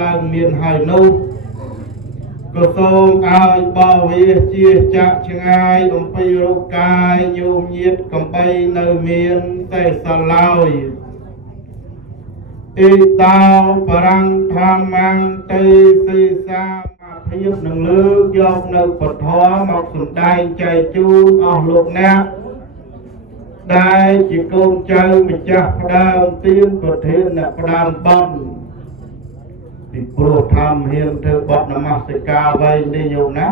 ឡើងមានហើយនោះក៏សូមឲ្យបរិយាជាចាក់ឆ្ងាយអំពីរូបកាយញោមញាតកំបីនៅមានតែសឡើយអ៊ីតោបរੰធម្មੰទេសិសាភាពនឹងលើកយកនៅពធមកសម្ដែងចែកជូនអស់លោកអ្នកដែលជាកូនចៅម្ចាស់ផ្ដើមទានប្រធានអ្នកផ្ដើមបន់ពីព្រោះធម្មហ៊ានធ្វើបទនមស្ការវែងនេះញោមណា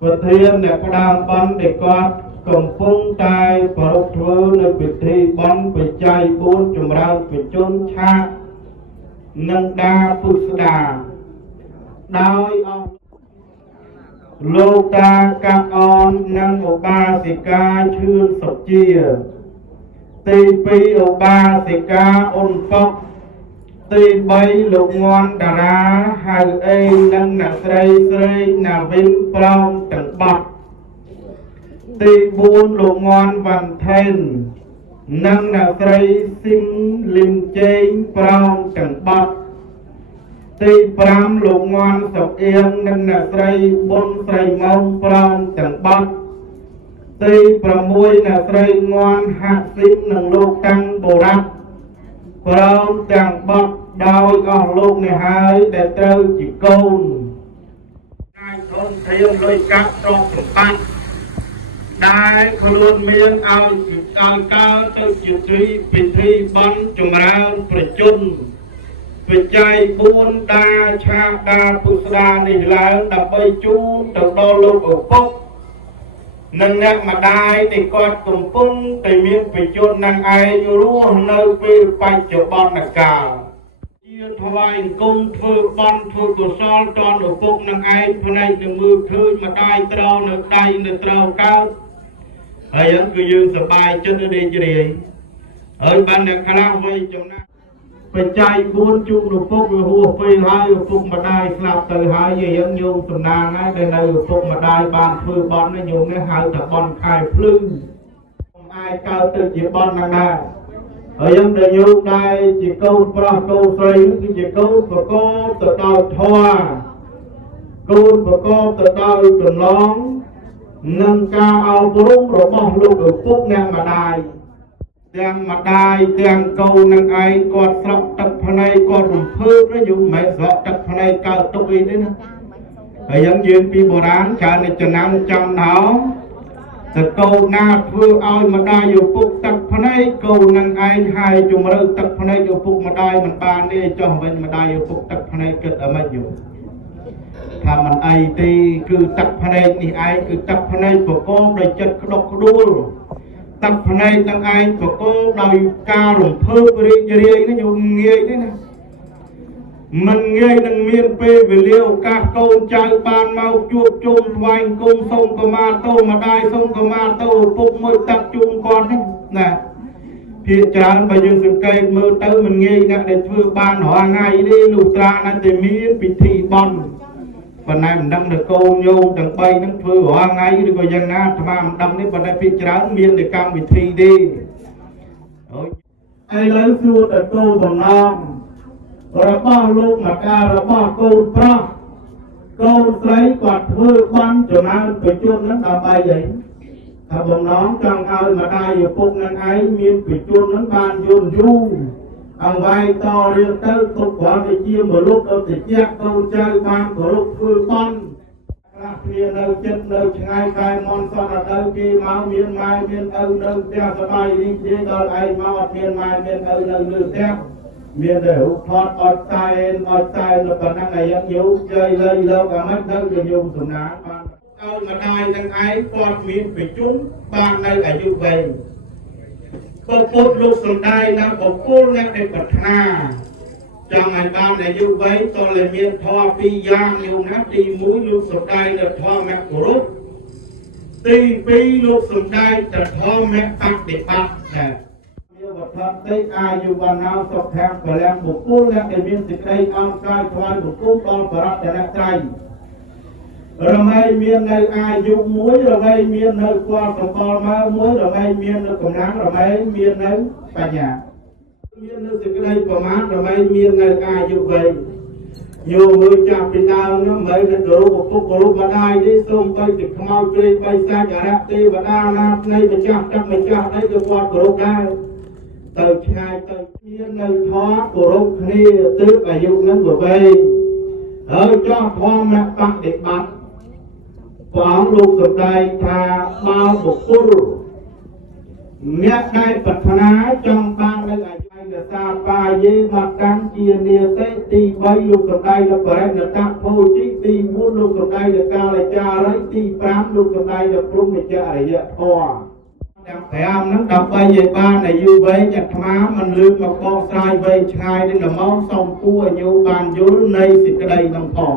ប្រធានអ្នកផ្ដើមបន់ដែលគាត់កំពុងតែប្រពធ្វើនៅពិធីបន់បច្ច័យ4ចម្រើនបជនឆាកនិងដាពុស្ដាដោយអស់លោកតាកាប់អននិងឧបាសិកាឈឿនសុជាទី2ឧបាសិកាអ៊ុនប៉ុកទី3លោកងន់តារាហៅអេនិងអ្នកស្រីណាវិនប្រងទាំងបត់ទី4លោកងន់វ៉ាន់ថេននិងអ្នកស្រីស៊ីមលឹមជេងប្រងទាំងបត់ទី5លោកងន់សុកអៀងនិងអ្នកស្រីប៊ុនស្រីម៉ោងប្រងទាំងបត់ទី6អ្នកស្រីងន់ហាក់ស៊ីមនិងលោកតាំងបូរ៉ាត់ប្រងទាំងបត់ដោយអស់លោកនេះហើយដែលត្រូវជាកូនហើយធនធានលុយកាក់ទ្រព្យសម្បត្តិដែលខ្លួនមានឲ្យកើទៅជាពិធីបន់ចម្រើនប្រជជនបច្ច័យ4ដាឆាកដាពុស្ដានេះឡើងដើម្បីជូនទៅដល់លោកឪពុកនិងអ្នកម្ដាយដែលគាត់កំពុងតែមានប្រជជននឹងឯងរស់នៅពេលបច្ចុប្បន្នកាលជាថ្វាយអង្គមធ្វើបន់ធ្វើកុសលតនឪពុកនឹងឯងផ្នែកទៅមើលឃើញម្ដាយត្រូវនៅដៃនៅត្រូវកើតហើយហ្នឹងគឺយើងសប្បាយចិត្តរីករាយហើយបានអ្នកខ្លះវ័យចំណាស់បច្ច័យ4ជួបឪពុកវាហួសពេលហើយឪពុកម្ដាយស្លាប់ទៅហើយយើងញោមសំណាងហើយដែលនៅឪពុកម្ដាយបានធ្វើបន់នេះញោមនេះហៅថាបន់ខែភ្លឺខ្ញុំអាចកើតទៅជាបន់នឹងដែរហើយយើងដែលញោមដែរជាកូនប្រុសកូនស្រីគឺជាកូនប្រកបទៅដោយធម៌កូនប្រកបទៅដោយកន្លងនិងការអប់រំរបស់លោកឪពុកអ្នកម្ដាយទាំងម្ដាយទាំងកូននឹងឯងគាត់ស្រក់ទឹកភ្នែកគាត់រំភើបណាយើងមិនស្រក់ទឹកភ្នែកកើតទុកអីទេណាហើយយើងពីបុរាណច្រើនតែចំណាំចំណោតែកូនណាធ្វើឲ្យម្ដាយឪពុកទឹកភ្នែកកូននឹងឯងហើយជំរឿទឹកភ្នែកឪពុកម្ដាយមិនបានទេចុះវិញម្ដាយឪពុកទឹកភ្នែកគិតអ្វីយោថាមិនអីទេគឺទឹកភ្នែកនេះឯងគឺទឹកភ្នែកប្រកបដោយចិត្តក្តុកក្តួលទឹកភ្នែកទាំងឯងប្រកបដោយការរំភើបរីករាយនេះយើងងាយទេណាមិនងាយនឹងមានពេលវេលាឱកាសកូនចៅបានមកជួបជុំថ្វាយគុំសូមកម្មាទោម្ដាយសូមកម្មាទោឪពុកមួយទឹកជុំគាត់នេះណាភាគច្រើនបើយើងសង្កេតមើលទៅមិនងាយណាស់ដែលធ្វើបានរាល់ថ្ងៃនេះលុះត្រាតែមានពិធីបន់ប៉ុន្តែមិនដឹងទៅកូនញោមទាំង3ហ្នឹងធ្វើរាល់ថ្ងៃឬក៏យ៉ាងណាអាត្មាមិនដឹងទេប៉ុន្តែភាគច្រើនមានតែកម្មវិធីទេហើយឥឡូវសួរទៅគោលបំណងរបស់លោកម្ចាស់របស់កូនប្រុសកូនស្រីគាត់ធ្វើបន់ចំណានប្រជជនហ្នឹងដើម្បីអីថាបំណងចង់ឲ្យម្ដាយឪពុកនឹងឯងមានប្រជជនហ្នឹងបានយល់យូរអង្វាយតរៀងទៅទុកគ្រាន់តែជាមលុបទៅតិចកូនចៅបានគោរពធ្វើបន់ខ្លះគ្នានៅចិត្តនៅឆ្ងាយកាយមនសតទៅគេមកមានម៉ែមានឪនៅផ្ទះសบายរីករាយដល់ឯងមកអត់មានម៉ែមានឪនៅលើផ្ទះមានតែរូបថតអត់តែនៅប៉ុណ្ណឹងឯងយូរជ័យលៃលោកអាមិនទៅជាយូរសំណាងបានឲ្យម្ដាយទាំងឯងគាត់មានប្រជជនបាននៅអាយុវែងពុទ្ធលោកសំដែងណាបុគ្គលអ្នកដែលប្រាថ្នាចង់ឲ្យបានអាយុវែងតើលែមានធម៌2យ៉ាងយូរណាស់ទី1លោកសំដែងនៅធម៌មគ្គរុទី2លោកសំដែងទៅធម៌មគ្គបដិបត្តិដែរវត្ថុទេអាយុវណ្ណោសុខៈពលៈបុគ្គលអ្នកដែលមានសេចក្តីអន់កាយថ្វាយបង្គំដល់បរតនត្រ័យរមែងមាននៅអាយុមួយរមែងមាននៅគាត់សម្បល់មកមួយរមែងមាននៅកម្លាំងរមែងមាននៅបញ្ញា មាននៅសេចក្តីប្រមាទដើម្បីមាននៅអាយុវែងញោមមើលចាប់ពីដើមនោះមិនមែនគោរពឪពុគោរពម្ដាយទេសូមទៅជាខ្មោចព្រាយបិសាចអរិយទេវតាណាផ្នែកម្ចាស់ទឹកម្ចាស់អីក៏គាត់គោរពដែរទៅឆ្ងាយទៅមាននៅធម៌គោរពគ្នាទើបអាយុនឹងវែងហើយចោះធម្មបដិបត្តិព្រះអង្គលោកសម្ដែងថាបើបុគ្គលអ្នកដែលប្រាថ្នាចង់បាននៅអាយុរសាបាយេមកកាន់ជានិតិទី3លោកសម្ដែងនៅបរិណតភោជិទី4លោកសម្ដែងនៅកាលចារីទី5លោកសម្ដែងនៅព្រហ្មចរិយធម៌ទាំង5ហ្នឹងដើម្បីឲ្យបានអាយុវែងអាត្មាមិនលើកមកបកស្រាយវែងឆ្ងាយនឹងល្មមសូមគួរឲ្យញោមបានយល់នៃសេចក្តីនឹងផង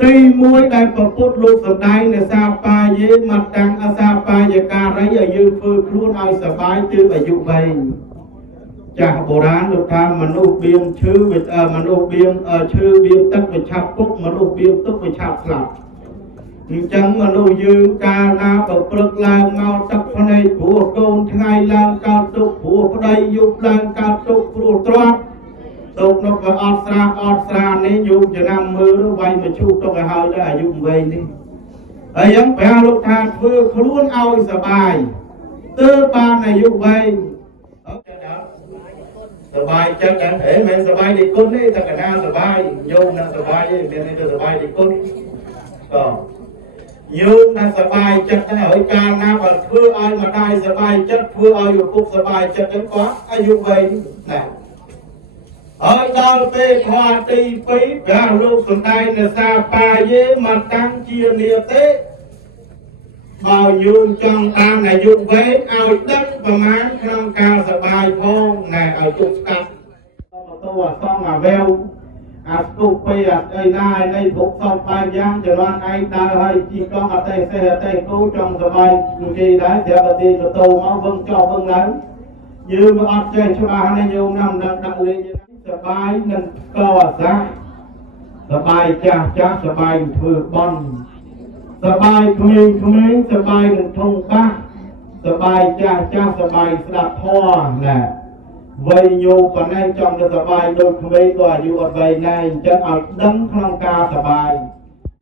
ទី1ដែលព្រះពុទ្ធលោកសម្ដែងនៅសាបាយេមកតាំងអសាបាយការីឲ្យយើងធ្វើខ្លួនឲ្យសบายទើបអាយុវែងចាស់បុរាណលោកថាមនុស្សបៀមឈឺមនុស្សបៀមឈឺបៀមទឹកវាឆាប់ពុកមនុស្សបៀមទុកវាឆាប់ស្លាប់អញ្ចឹងមនុស្សយើងកាលណាប្រព្រឹត្តឡើងមកទឹកភ្នែកព្រោះកូនថ្ងៃឡើងកើតទុកព្រោះប្តីយប់ឡើងកើតទុកព្រោះទ្រព្យទុកនោះក៏អត់ស្រានេះយប់ចំណាំមើលវាយមកឈូសទុកឲ្យហើយដល់អាយុវែងនេះហើយយ៉ាងព្រះលោកថាធ្វើខ្លួនឲ្យសบายទើបបានអាយុវែងអូខេដល់សบายចិត្តហ្នឹងហេមិនសบายទីគុណទេតែកណាសบายញោមនឹងសบายទេមាននេះទៅសบายទីគុណក៏ញោមនឹងសบายចិត្តដែរហើយកាលណាបើធ្វើឲ្យម្ដាយសบายចិត្តធ្វើឲ្យឪពុកសบายចិត្តហ្នឹងក៏អាយុវែងដែរហើយដល់ពេលខទី2ព្រះលោកសម្ដែងនៅសាបាយេមកតាំងជានិតិបើញោមចង់បានអាយុវែងឲ្យដឹងប្រមាណក្នុងការសบายផងណែឲ្យទុកស្កាត់មកទៅអសងអាវែវអាស្ទុកពេអត់អីណាឯនេះពុកសពបែបយ៉ាងចរន្តឯងដើរឲ្យជីកង់អត់ទេសេះអត់ទេគូចង់សบายនិយាយដែរតែបើទីទៅមកវឹងចោលវឹងឡើងយើងមិនអត់ចេះច្បាស់នេះញោមណាំដឹងដាក់លេងសบายនឹងកោអាសាសบายចាស់សบายធ្វើបន់សបាយក្មេងសបាយនឹងធំបាសសបាយចាស់សបាយស្ដាប់ធម៌ណាវ័យញោមប៉ុណ្ណេះចង់ទៅសបាយដូចក្មេងក៏អាយុអត់វែងដែរអញ្ចឹងឲ្យដឹងក្នុងការសបាយ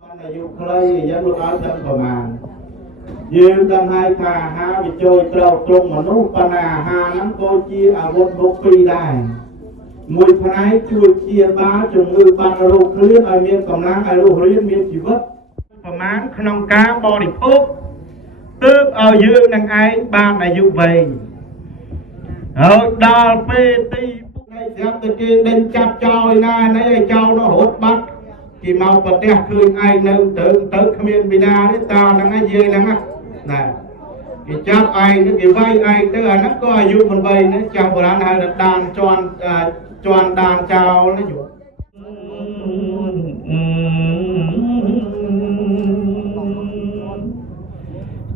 បានអាយុខ្លីយ៉ាងលោកឲ្យដឹងប្រមាណយើងដឹងហើយថាអាហារវាចូលត្រូវត្រង់មនុស្សប៉ុន្តែអាហារហ្នឹងក៏ជាអាវុធមុខពីរដែរមួយផ្នែកជួយជាបាលជំងឺបាត់រោគគ្រាឲ្យមានកម្លាំងឲ្យរស់រានមានជីវិតប្រមាណក្នុងការបរិភោគទើបឲ្យយើងនឹងឯងបានអាយុវែងហើយដល់ពេលទីពុកឯងស្រាប់តែគេដេញចាប់ចោលណានេះឲ្យចោលនោះរត់បាត់គេមកប្រទះឃើញឯងនៅទៅគ្មានពីណាទេតាហ្នឹងឯងនិយាយហ្នឹងណាគេចាប់ឯងទៅគេវាយឯងទៅអាហ្នឹងក៏អាយុមិនវែងទេចាំបុរាណហៅថាដានជន់ដានចោលណាយល់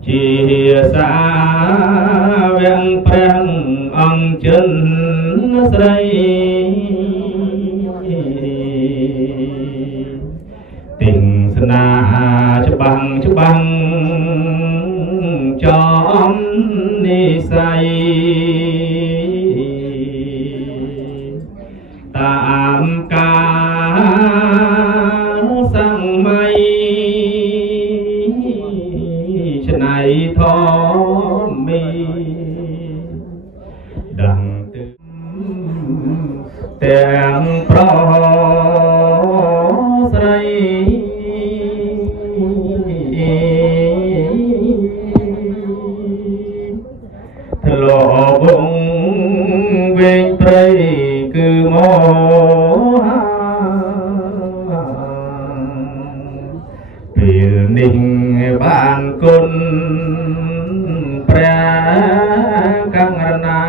ជាសាវងព្រះអង្គចិនស្រីទិញស្នាច្បាំងចំនិស័យតាមការសម័យឆ្នៃធម្មីដឹងទឹទាំងប្រស្រីធ្លាប់វងវែងព្រៃគឺមកពេលនេះបានគុណព្រះកង្រណា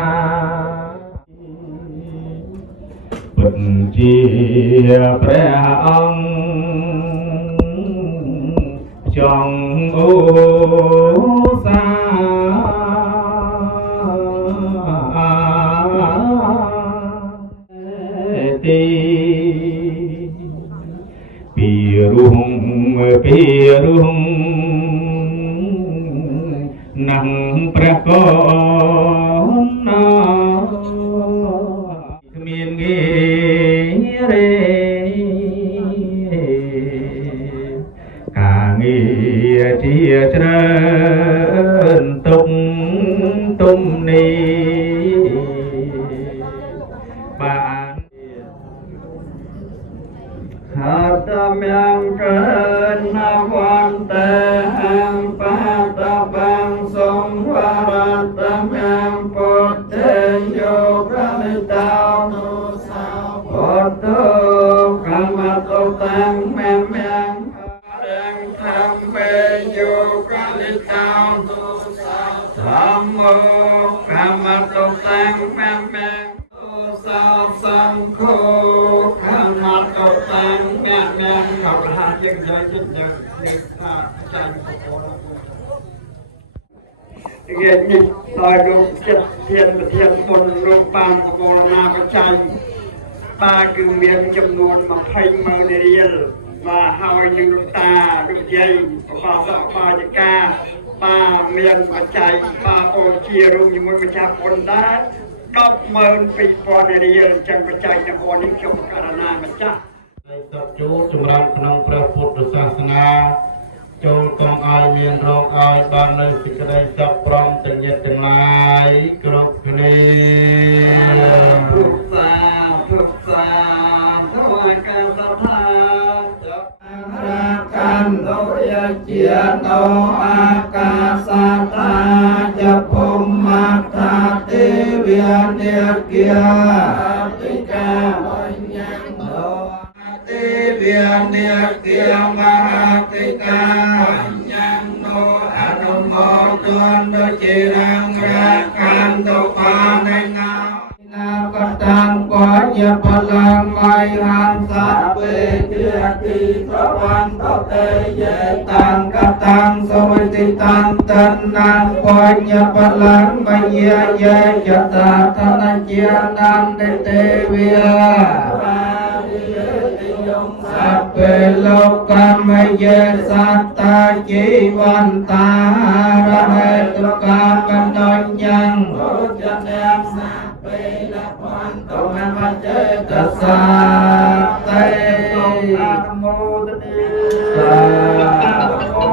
ពិតជាព្រះអង្គចង់អូសាទីពីរុងនឹងព្រះកូន ការងារជាច្រើនទុំទុំនេះបានហាតមយ៉ាងកើនណាវន្តេហាំបាតបាំងសំវរតមយ៉ាងពុទ្ធេយោប្រនិតានុសាពុទ្ធកម្មតតាំងមេមាំងរាំងធម្មេយោប្រនិតានុសាធម្មោកម្មតតាំងមេមាំងសាសង្ឃោកម្មតតាំងមេមាំងខបហាយើងយកចិត្តយកថាចាញ់បបរគេនេះដោយលោកចិត្តធានប្រធានបុណ្យលោកបានបបរណាបច្ច័យបាទគឺមានចំនួន20,000រៀលបាទហើយនឹងលោកតាលោកយាយបបសបាជកាបាទមានបច្ច័យបាទអូជារួមជាមួយម្ចាស់បុណ្យដែរ102,000រៀលចឹងបច្ច័យទាំងអស់នេះខ្ញុំករណាម្ចាស់ហើយសត្វជួសម្រាប់ក្នុងព្រះពុទ្ធសាសនាចូលកងឲ្យមានរងឲ្យបាននៅសេចក្តីសុខព្រមទាំងញាតិទាំងឡាយគ្រប់គ្នាពុទ្ធសាពុទ្ធសាធម៌កាសថារាកាន់ោយជាតោអាកាសតាចភុមមតាទេវានិគាតិកាបញ្ញោទេវានិគាមហាតិកាបញ្ញោអនុមោទនជារង្រាកាន់ទុបានឯណាកតាំងបញ្ញាបលាមៃហានសាបេជាទីប្រវន្តតេយេតាំងកតាំងសវិតិតាំងតនាងបញ្ញាបលាមៃយាយេចតាធនជានានទេវាសព្វេលោកកម្មយេសត្តាជីវន្តារហេតុកាបណ្ដញ្ញំពុទ្ធនាមសាពេលភន្តមមចេតសាតេអនុមោទនីសាធុ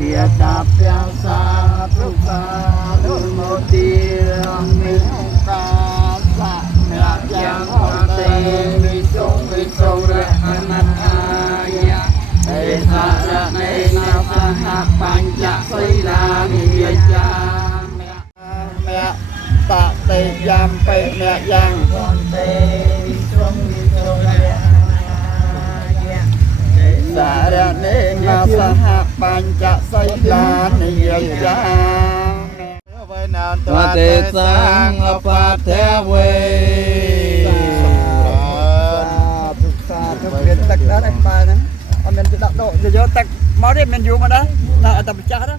Dia tapyang satu kali mutir minta sak yang hati bisung bisung rahmat ayah esara nena sahak panjak sila niyajam mek tak te jam pe mek yang konte bisung bisung Sara nena sahak panjak sila niyajam Mati sang apa tewe Biệt tật đó anh bà nè. Mình đặt độ rồi vô tật máu đi mình dùng mà đó. Là tập cha đó.